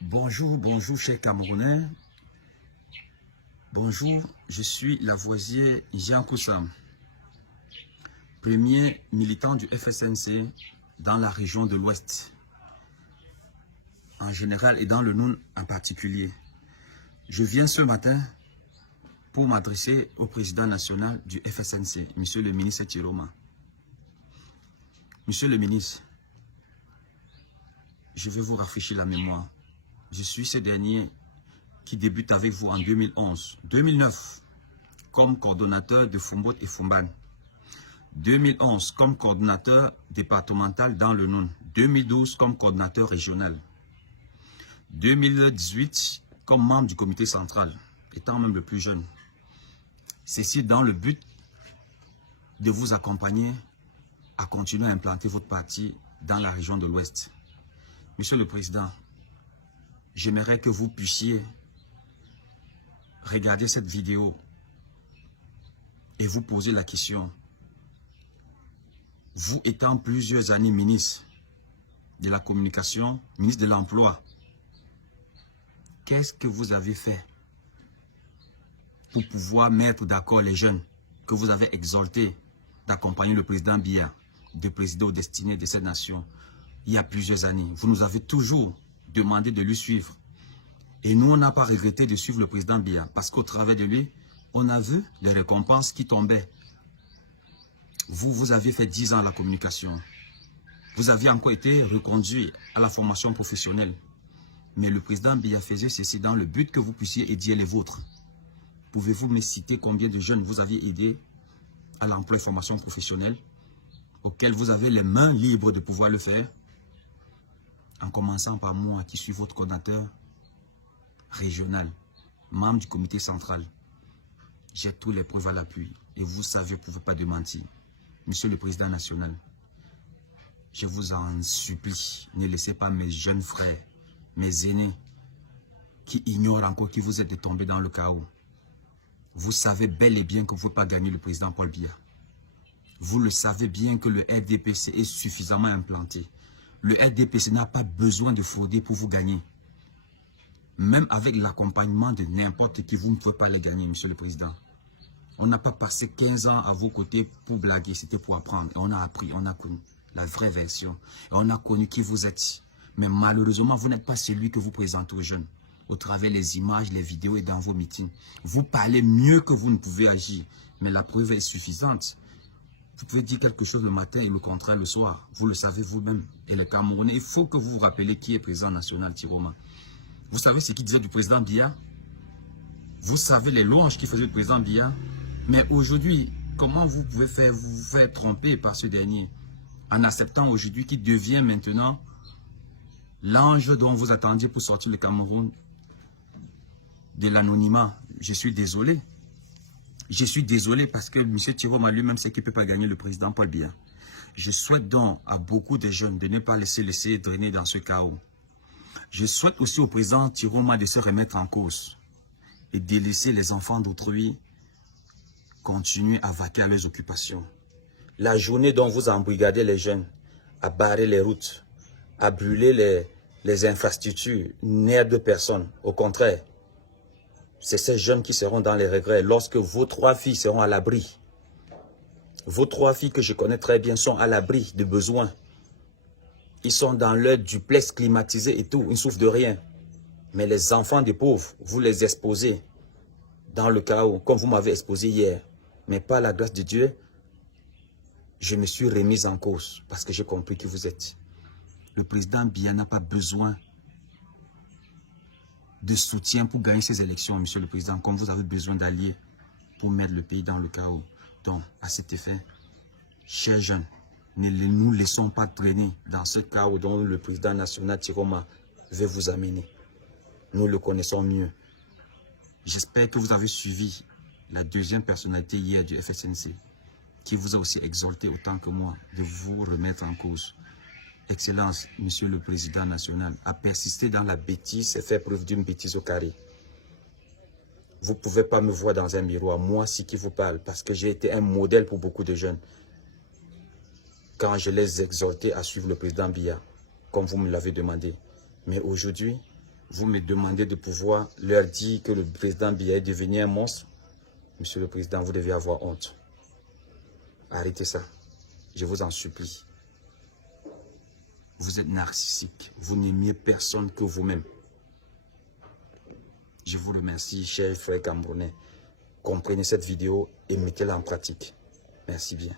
Bonjour chers Camerounais. Bonjour, je suis Lavoisier Jean Koussam, premier militant du FSNC dans la région de l'Ouest, en général et dans le Noun en particulier. Je viens ce matin pour m'adresser au président national du FSNC, Monsieur le ministre Tiroma. Monsieur le ministre, je vais vous rafraîchir la mémoire. Je suis ce dernier qui débute avec vous en 2009 comme coordonnateur de Fumbot et Fumban. 2011 comme coordonnateur départemental dans le Noun. 2012 comme coordonnateur régional. 2018 comme membre du comité central, étant même le plus jeune. Ceci dans le but de vous accompagner à continuer à implanter votre parti dans la région de l'Ouest. Monsieur le Président, j'aimerais que vous puissiez regarder cette vidéo et vous poser la question. Vous étant plusieurs années ministre de la communication, ministre de l'emploi, qu'est-ce que vous avez fait pour pouvoir mettre d'accord les jeunes que vous avez exhortés d'accompagner le président Biya, de présider aux destinées de cette nation il y a plusieurs années? Vous nous avez toujours demandé de lui suivre. Et nous, on n'a pas regretté de suivre le président Biya parce qu'au travers de lui, on a vu les récompenses qui tombaient. Vous aviez fait 10 ans à la communication. Vous aviez encore été reconduit à la formation professionnelle. Mais le président Biya faisait ceci dans le but que vous puissiez aider les vôtres. Pouvez-vous me citer combien de jeunes vous aviez aidé à l'emploi et formation professionnelle, auxquels vous avez les mains libres de pouvoir le faire? En commençant par moi, qui suis votre coordinateur régional, membre du comité central. J'ai tous les preuves à l'appui et vous savez, vous ne pouvez pas de mentir. Monsieur le Président national, je vous en supplie, ne laissez pas mes jeunes frères, mes aînés, qui ignorent encore qui vous êtes de tomber dans le chaos. Vous savez bel et bien que vous ne pouvez pas gagner le président Paul Biya. Vous le savez bien que le RDPC est suffisamment implanté. Le RDPC n'a pas besoin de frauder pour vous gagner. Même avec l'accompagnement de n'importe qui, vous ne pouvez pas les gagner, Monsieur le Président. On n'a pas passé 15 ans à vos côtés pour blaguer, c'était pour apprendre. Et on a appris, on a connu la vraie version. Et on a connu qui vous êtes. Mais malheureusement, vous n'êtes pas celui que vous présentez aux jeunes. Au travers des images, les vidéos et dans vos meetings. Vous parlez mieux que vous ne pouvez agir. Mais la preuve est suffisante. Vous pouvez dire quelque chose le matin et le contraire le soir. Vous le savez vous-même. Et les Camerounais, il faut que vous vous rappeliez qui est président national Tiroma. Vous savez ce qu'il disait du président Biya? Vous savez les louanges qu'il faisait du président Biya? Mais aujourd'hui, comment vous pouvez vous faire tromper par ce dernier en acceptant aujourd'hui qu'il devient maintenant l'ange dont vous attendiez pour sortir le Cameroun de l'anonymat? Je suis désolé. Je suis désolé parce que M. Tiroma lui-même sait qu'il ne peut pas gagner le président Paul Biya. Je souhaite donc à beaucoup de jeunes de ne pas laisser drainer dans ce chaos. Je souhaite aussi au président Tiroma de se remettre en cause et de laisser les enfants d'autrui continuer à vaquer à leurs occupations. La journée dont vous embrigadez les jeunes, à barrer les routes, à brûler les infrastructures, n'aient de personnes. Au contraire, c'est ces jeunes qui seront dans les regrets lorsque vos 3 filles seront à l'abri. Vos 3 filles que je connais très bien sont à l'abri de besoins. Ils sont dans leur duplex climatisé et tout, ils ne souffrent de rien. Mais les enfants des pauvres, vous les exposez dans le chaos, comme vous m'avez exposé hier. Mais par la grâce de Dieu, je me suis remise en cause parce que j'ai compris qui vous êtes. Le président Biya n'a pas besoin de soutien pour gagner ces élections, Monsieur le Président, comme vous avez besoin d'alliés pour mettre le pays dans le chaos. Donc, à cet effet, chers jeunes, ne nous laissons pas traîner dans ce chaos dont le président national Tiroma veut vous amener. Nous le connaissons mieux. J'espère que vous avez suivi la deuxième personnalité hier du FSNC, qui vous a aussi exhorté autant que moi de vous remettre en cause. Excellence, Monsieur le Président national, à persister dans la bêtise et faire preuve d'une bêtise au carré. Vous ne pouvez pas me voir dans un miroir, moi si qui vous parle, parce que j'ai été un modèle pour beaucoup de jeunes. Quand je les exhortais à suivre le président Biya, comme vous me l'avez demandé. Mais aujourd'hui, vous me demandez de pouvoir leur dire que le président Biya est devenu un monstre. Monsieur le Président, vous devez avoir honte. Arrêtez ça. Je vous en supplie. Vous êtes narcissique. Vous n'aimez personne que vous-même. Je vous remercie, chers frères camerounais. Comprenez cette vidéo et mettez-la en pratique. Merci bien.